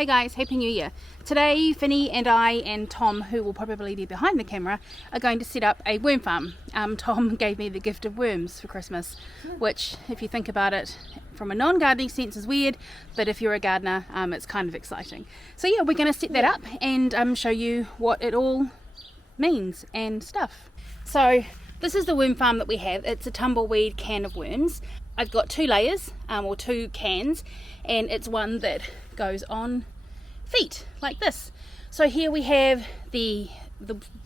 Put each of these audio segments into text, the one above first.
Hey guys, Happy New Year. Today Finny and I and Tom, who will probably be behind the camera, are going to set up a worm farm. Tom gave me the gift of worms for Christmas, which if you think about it from a non-gardening sense is weird, but if you're a gardener it's kind of exciting. So yeah, we're going to set that up and show you what it all means and stuff. So this is the worm farm that we have. It's a Tumbleweed Can of Worms. I've got two layers or two cans, and it's one that goes on feet like this. So here we have the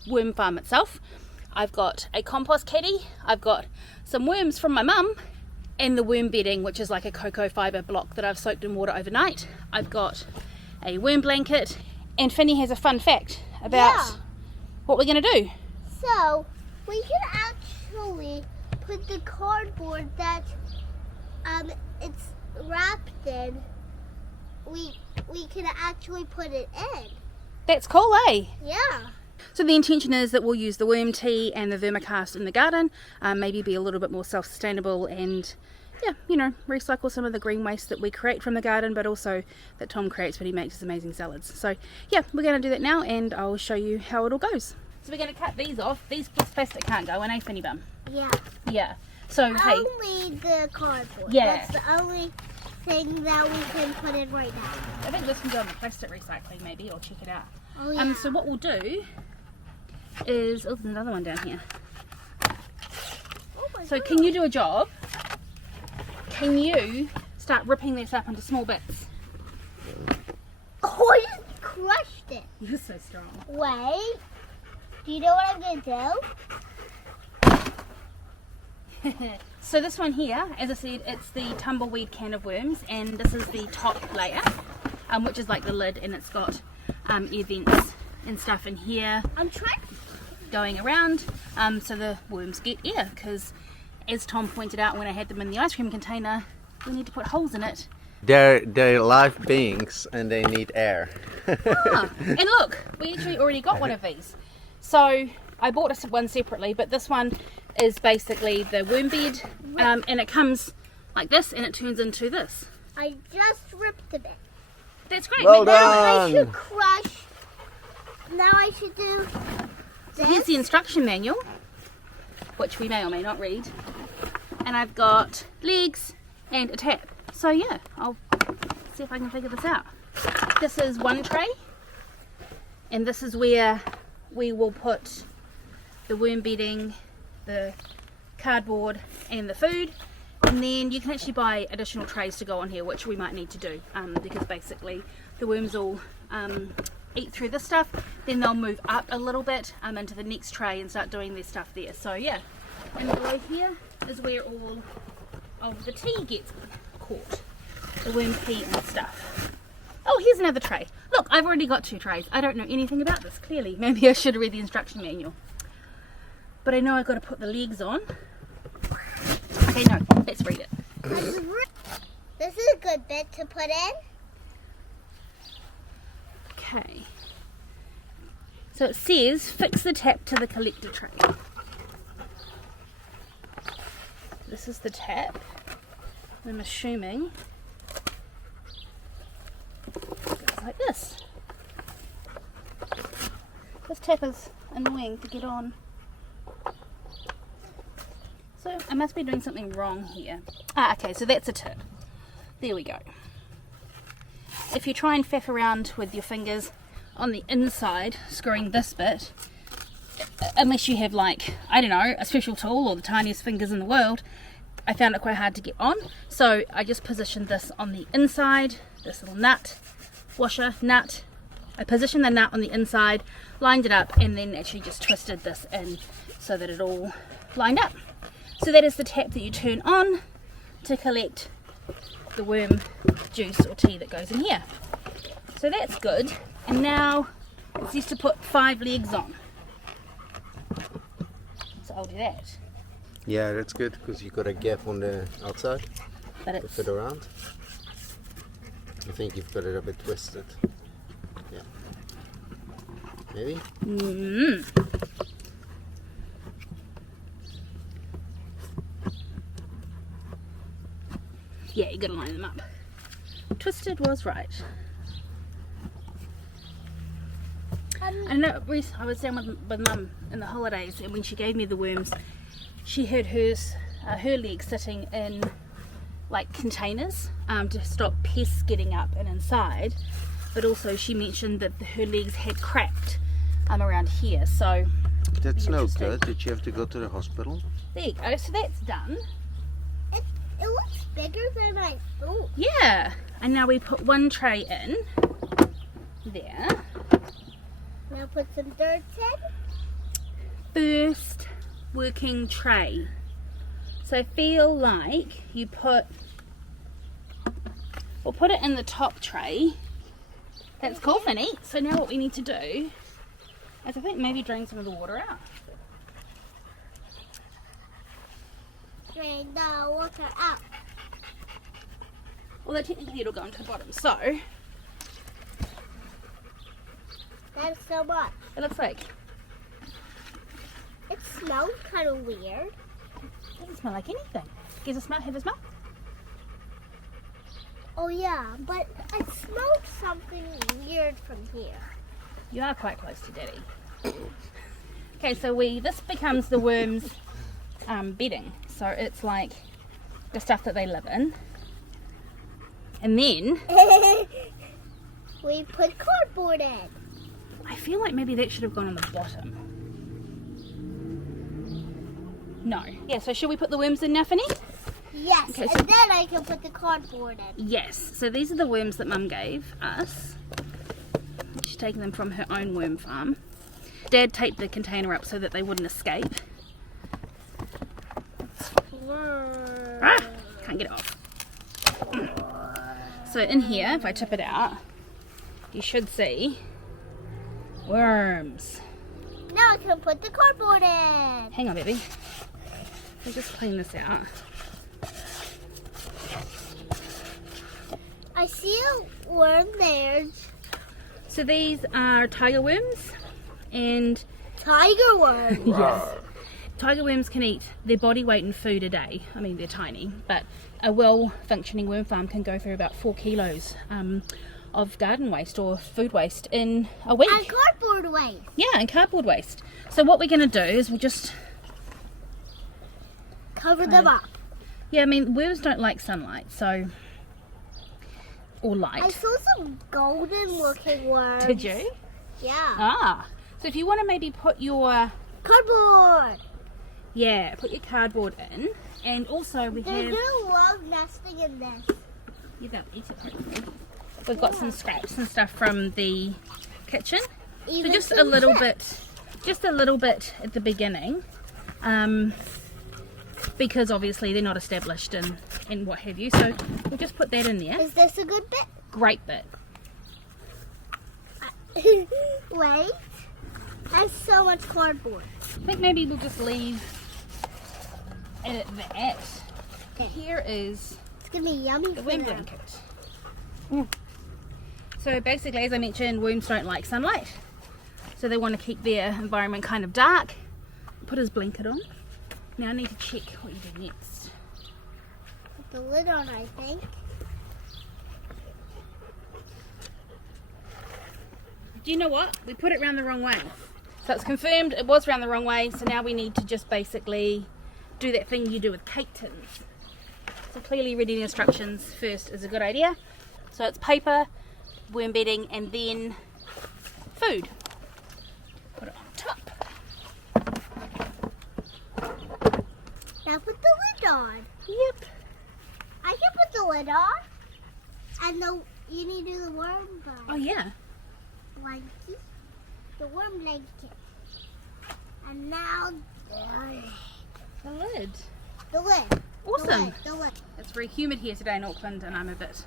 worm farm itself. I've got a compost caddy, I've got some worms from my mum, and the worm bedding, which is like a cocoa fibre block that I've soaked in water overnight. I've got a worm blanket, and Finny has a fun fact about what we're going to do. So we can actually put the cardboard that it's wrapped in, we can actually put it in. That's cool, eh? Yeah. So the intention is that we'll use the worm tea and the vermicast in the garden, maybe be a little bit more self-sustainable and, yeah, you know, recycle some of the green waste that we create from the garden, but also that Tom creates when he makes his amazing salads. So yeah, we're going to do that now and I'll show you how it all goes. So we're going to cut these off. These plastic can't go in, eh, Finny Bum? Yeah. Yeah. So hey. Only the cardboard. Yeah. That's the only thing that we can put in right now. I think this can go in the plastic recycling maybe, or check it out. Oh yeah. So what we'll do is, oh, there's another one down here. Oh my So God. can you do a job? Can you start ripping this up into small bits? Oh, I just crushed it. You're so strong. Wait. Do you know what I'm going to do? So this one here, as I said, it's the Tumbleweed Can of Worms, and this is the top layer, which is like the lid, and it's got air vents and stuff in here I'm trying. going around, so the worms get air, because as Tom pointed out when I had them in the ice cream container, we need to put holes in it. They're live beings and they need air. And look, we actually already got one of these. So I bought one separately, but this one is basically the worm bed, and it comes like this and it turns into this. I just ripped a bit. That's great. Well Now I done. should crush. Now I should do So here's the instruction manual, which we may or may not read. And I've got legs and a tap. So yeah, I'll see if I can figure this out. This is one tray, and this is where we will put the worm bedding, the cardboard and the food, and then you can actually buy additional trays to go on here, which we might need to do, because basically the worms will eat through this stuff, then they'll move up a little bit into the next tray and start doing their stuff there. So yeah, and below here is where all of the tea gets caught, the worm pea and stuff. Oh, here's another tray. Look, I've already got two trays. I don't know anything about this, clearly. Maybe I should have read the instruction manual. But I know I've got to put the legs on. Okay, no, let's read it. This is a good bit to put in. Okay. So it says, fix the tap to the collector tray. This is the tap. I'm assuming it goes like this. This tap is annoying to get on. So I must be doing something wrong here. Okay, so that's a tip. There we go. If you try and faff around with your fingers on the inside, screwing this bit, unless you have, like, I don't know, a special tool or the tiniest fingers in the world, I found it quite hard to get on. So I just positioned this on the inside, this little nut, washer, nut. I positioned the nut on the inside, lined it up, and then actually just twisted this in so that it all lined up. So that is the tap that you turn on to collect the worm juice or tea that goes in here. So that's good. And now it says to put 5 legs on. So I'll do that. Yeah, that's good because you got a gap on the outside But to it's fit around. I think you've got it a bit twisted. Yeah. Maybe? Yeah, you gotta line them up. Twisted was right. I know, I was down with Mum in the holidays, and when she gave me the worms, she had her legs sitting in like containers to stop pests getting up and inside, but also she mentioned that her legs had cracked around here, so That's no good. Did you have to go to the hospital? there you go, so that's done. It looks bigger than I thought. Yeah, and now we put one tray in there. Now put some dirt in. First working tray. So feel like you we'll put it in the top tray. That's cool, Finny. So now what we need to do is I think maybe drain some of the water out. Drain the water out. Although technically it'll go into the bottom. So That's so much. it looks like It smells kind of weird. it doesn't smell like anything. Give us a smell, have a smell. Oh yeah, but it smells something weird from here. You are quite close to Daddy. Okay, so this becomes the worms' bedding. So it's like the stuff that they live in. And then We put cardboard in. I feel like maybe that should have gone on the bottom. No. Yeah, so should we put the worms in now, Finny? Yes, Okay, and so- then I can put the cardboard in. Yes. So these are the worms that Mum gave us. She's taken them from her own worm farm. Dad taped the container up so that they wouldn't escape. Ah, can't get it off. So in here, if I tip it out, you should see worms. Now I can put the cardboard in. Hang on, baby. We'll just clean this out. I see a worm there. So these are tiger worms, and Tiger worm. yes, tiger worms can eat their body weight in food a day. I mean, they're tiny, but a well-functioning worm farm can go through about 4 kilos of garden waste or food waste in a week. And cardboard waste. Yeah, and cardboard waste. So what we're going to do is we'll just, Cover them up. yeah, I mean, worms don't like sunlight, so, or I light. saw some golden looking worms. Did you? Yeah. Ah, so if you want to maybe put your, Cardboard. yeah, put your cardboard in, and also we They're have, gonna love nesting in this. yeah, they'll eat it hopefully. We've got some scraps and stuff from the kitchen. Even So just a some little chips. bit at the beginning, because obviously they're not established and what have you. So we'll just put that in there. Is this a good bit? Great bit. Wait. That's so much cardboard. I think maybe we'll just leave it at that. Here is It's gonna be yummy the for worm them. blanket. So basically, as I mentioned, worms don't like sunlight, so they want to keep their environment kind of dark. Put his blanket on. Now I need to check what you do next. Put the lid on, I think. Do you know what? We put it round the wrong way. So it's confirmed it was round the wrong way, so now we need to just basically do that thing you do with cake tins. So clearly reading the instructions first is a good idea. So it's paper, worm bedding, and then food. Put it on top. Now put the lid on. Yep. I can put the lid on. And you need to do the worm Oh yeah. blanket. The worm blanket. And now The lid. the lid. Awesome. The lid. It's very humid here today in Auckland and I'm a bit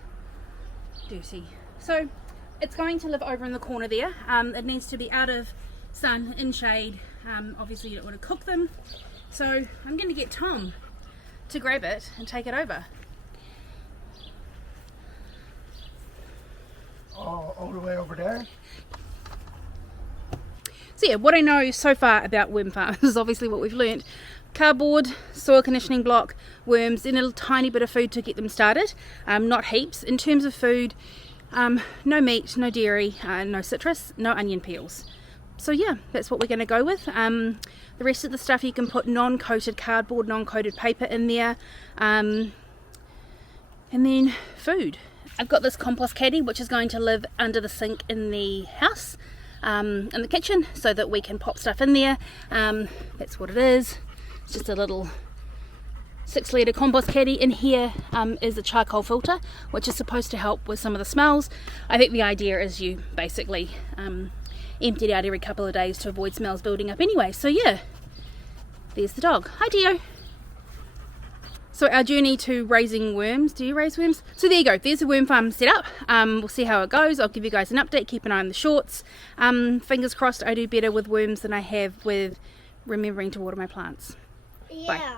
dirty. So it's going to live over in the corner there. It needs to be out of sun, in shade. Obviously you don't want to cook them. So I'm going to get Tom to grab it and take it over. Oh, all the way over there? So yeah, what I know so far about worm farms is obviously what we've learnt. Cardboard, soil conditioning block, worms, and a little tiny bit of food to get them started. Not heaps. In terms of food, no meat, no dairy, no citrus, no onion peels. So yeah, that's what we're going to go with. The rest of the stuff you can put non-coated cardboard, non-coated paper in there, and then food. I've got this compost caddy which is going to live under the sink in the house, in the kitchen, so that we can pop stuff in there. That's what it is. It's just a little 6-litre compost caddy. In here is a charcoal filter which is supposed to help with some of the smells. I think the idea is you basically empty it out every couple of days to avoid smells building up anyway. So yeah, there's the dog. Hi Dio. So our journey to raising worms. Do you raise worms? So there you go, there's a worm farm set up. We'll see how it goes. I'll give you guys an update. Keep an eye on the shorts. Fingers crossed I do better with worms than I have with remembering to water my plants. Yeah. Bye.